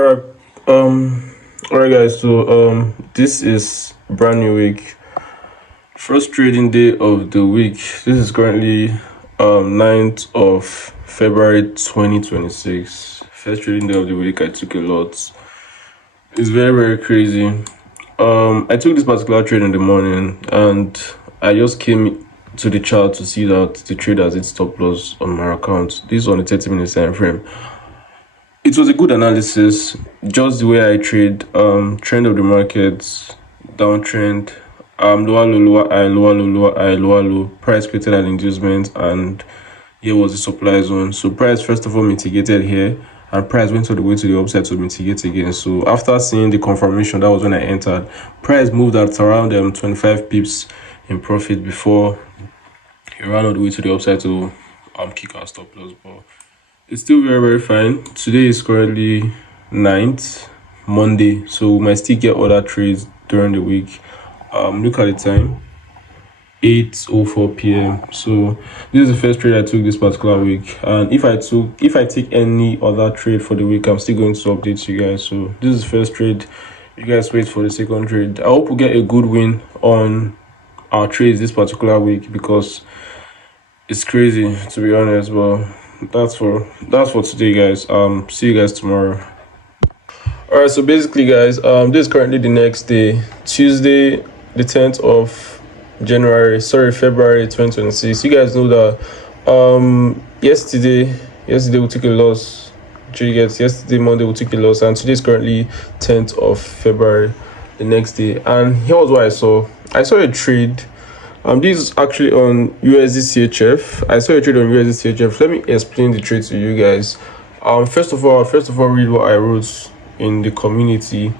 All right, all right, guys. So this is brand new week, first trading day of the week. This is currently 9th of February 2026. First trading day of the week. I took a lot. It's very crazy. I took this particular trade in the morning, and I just came to the chart to see that the trade has its stop loss on my account. This is on the 30-minute time frame. It was a good analysis, just the way I trade. Trend of the markets, downtrend, lower low, lower high, lower low, lower high, lower low. Price created an inducement, and here was the supply zone. So price first of all mitigated here, and price went all the way to the upside to mitigate again. So after seeing the confirmation, that was when I entered. Price moved at around 25 pips in profit before he ran all the way to the upside to kick our stop loss. But it's still very fine. Today is currently 9th, Monday, so we might still get other trades during the week. Look at the time, 8:04 p.m. So this is the first trade I took this particular week, and if I take any other trade for the week, I'm still going to update you guys. So this is the first trade. You guys wait for the second trade. I hope we get a good win on our trades this particular week, because it's crazy, to be honest. But that's for today, guys. See you guys tomorrow. All right, so basically, guys, this is currently the next day, Tuesday the 10th of February 2026. You guys know that yesterday we took a loss. Yesterday Monday we took a loss, and today is currently 10th of February, the next day. And here was what I saw a trade. This is actually on USD CHF. I saw a trade on USD CHF. Let me explain the trade to you guys. First of all, read what I wrote in the community.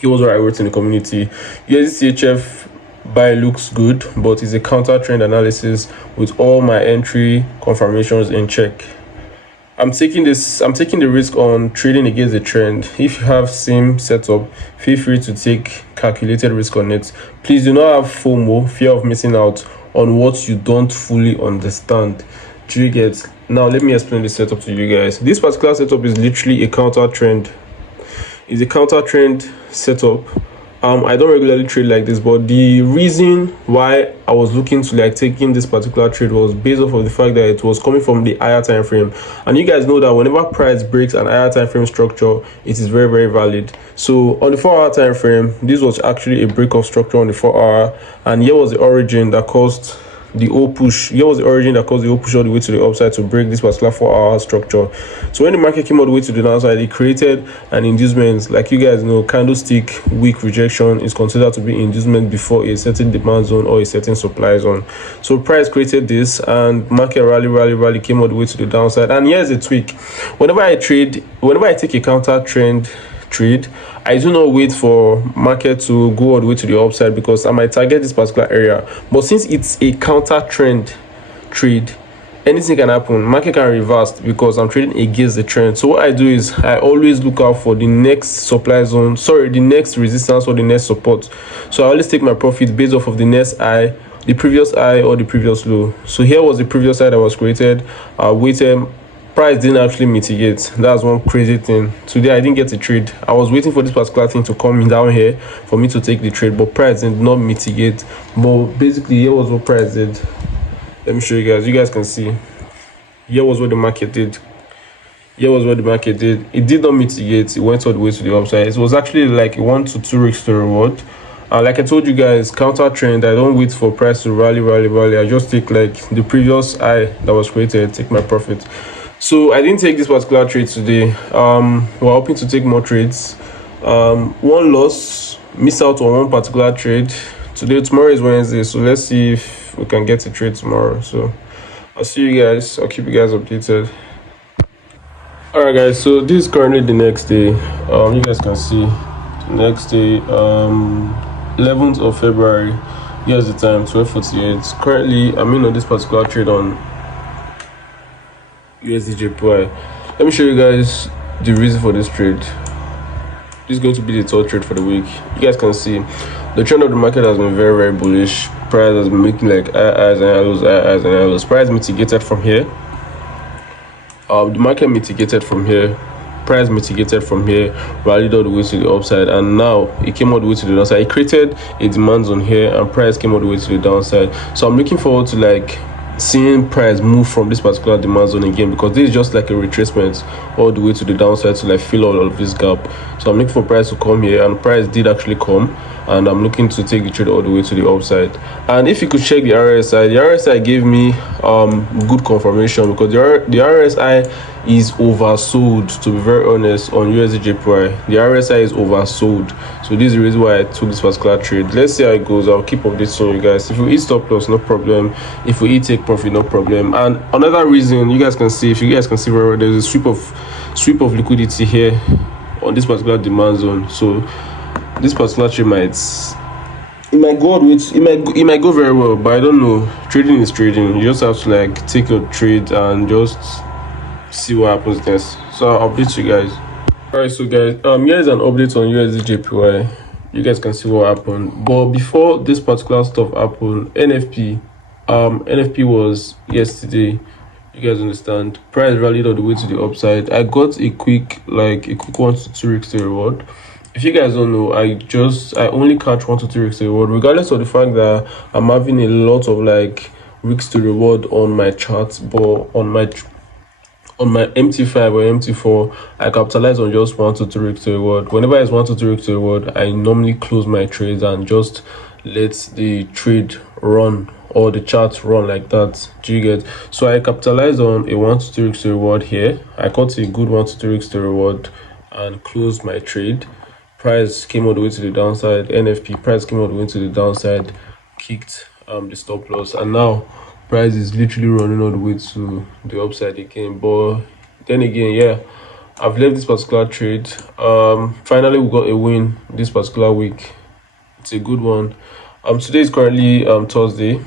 Here was what I wrote in the community. USD CHF buy looks good, but it's a counter trend analysis with all my entry confirmations in check. I'm taking the risk on trading against the trend. If you have same setup, feel free to take calculated risk on it. Please do not have FOMO, fear of missing out on what you don't fully understand. Do you get? Now let me explain the setup to you guys. This particular setup is literally a counter trend. It's a counter trend setup. I don't regularly trade like this, but the reason why I was looking to taking this particular trade was based off of the fact that it was coming from the higher time frame. And you guys know that whenever price breaks an higher time frame structure, it is very valid. So on the 4-hour time frame, this was actually a break of structure on the 4-hour, and here was the origin that caused the O push. Here was the origin that caused the O push all the way to the upside to break this particular 4-hour structure. So when the market came all the way to the downside, it created an inducement. Like you guys know, candlestick weak rejection is considered to be inducement before a certain demand zone or a certain supply zone. So price created this, and market rally came all the way to the downside. And here's a tweak. Whenever I take a counter trend trade, I do not wait for market to go all the way to the upside, because I might target this particular area. But since it's a counter trend trade, anything can happen. Market can reverse because I'm trading against the trend. So what I do is I always look out for the next supply zone, the next resistance or the next support. So I always take my profit based off of the next high, the previous high, or the previous low. So here was the previous high that was created. Waited. Price didn't actually mitigate. That's one crazy thing. Today I didn't get a trade. I was waiting for this particular thing to come down here for me to take the trade, but price did not mitigate. But basically, here was what price did. Let me show you guys. You guys can see. Here was what the market did. It did not mitigate. It went all the way to the upside. It was actually like a 1 to 2 risk to reward. Like I told you guys, counter trend. I don't wait for price to rally. I just take like the previous high that was created, take my profit. So I didn't take this particular trade today. We're hoping to take more trades. One loss, miss out on one particular trade. Tomorrow is Wednesday, so let's see if we can get a trade tomorrow. So I'll see you guys. I'll keep you guys updated. Alright guys, so this is currently the next day. You guys can see the next day, 11th of February. Here's the time, 12:48. Currently I'm in on this particular trade on USDJPY. Let me show you guys the reason for this trade. This is going to be the third trade for the week. You guys can see the trend of the market has been very bullish. Price has been making like highs and lows. Price mitigated from here. The market mitigated from here. price mitigated from here, rallied all the way to the upside, and now it came all the way to the downside. It created a demand zone here, and price came all the way to the downside. So I'm looking forward to like seeing price move from this particular demand zone again, because this is just like a retracement all the way to the downside to like fill all of this gap. So I'm looking for price to come here, and price did actually come, and I'm looking to take the trade all the way to the upside. And if you could check the RSI gave me good confirmation, because the RSI is oversold, to be very honest, on USD The RSI is oversold, so this is the reason why I took this particular trade. Let's see how it goes. I'll keep updating you guys. If we hit stop loss, no problem. If we hit take profit, no problem. And another reason, you guys can see, if you guys can see very well, there's a sweep of liquidity here on this particular demand zone. So this particular trade might go very well, but I don't know. Trading is trading. You just have to like take your trade and just see what happens next. So I'll update you guys. Alright, so guys, here is an update on USD You guys can see what happened. But before this particular stuff happened, NFP was yesterday. You guys understand? Price rallied all the way to the upside. I got a quick 1 to 2 weeks to reward. If you guys don't know, I only catch 1 to 2 weeks to reward, regardless of the fact that I'm having a lot of like weeks to reward on my charts, but on my MT5 or MT4, I capitalize on just 1 to 2 weeks to reward. Whenever it's 1 to 2 weeks to reward, I normally close my trades and just let the trade run, or the chart run like that. Do you get? So I capitalized on a 1 to 2 weeks to reward here. I caught a good 1 to 2 weeks to reward and closed my trade. Price came all the way to the downside. NFP price came all the way to the downside, kicked the stop loss, and now price is literally running all the way to the upside again. But then again, yeah, I've left this particular trade. Finally we got a win this particular week. It's a good one. Today is currently Thursday.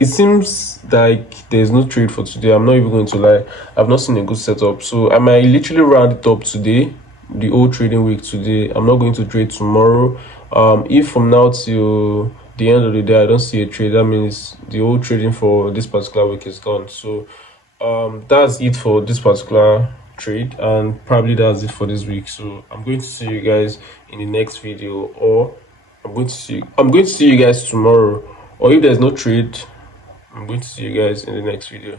It seems like there's no trade for today. I'm not even going to lie. I've not seen a good setup, so I might literally round it up today, the whole trading week today. I'm not going to trade tomorrow. If from now till the end of the day I don't see a trade, that means the whole trading for this particular week is done. So that's it for this particular trade, and probably that's it for this week. So I'm going to see you guys in the next video, or I'm going to see you guys tomorrow, or if there's no trade, I'm going to see you guys in the next video.